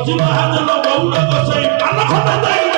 Kau jiwa hanya lo bau dah kau say, anak kau tak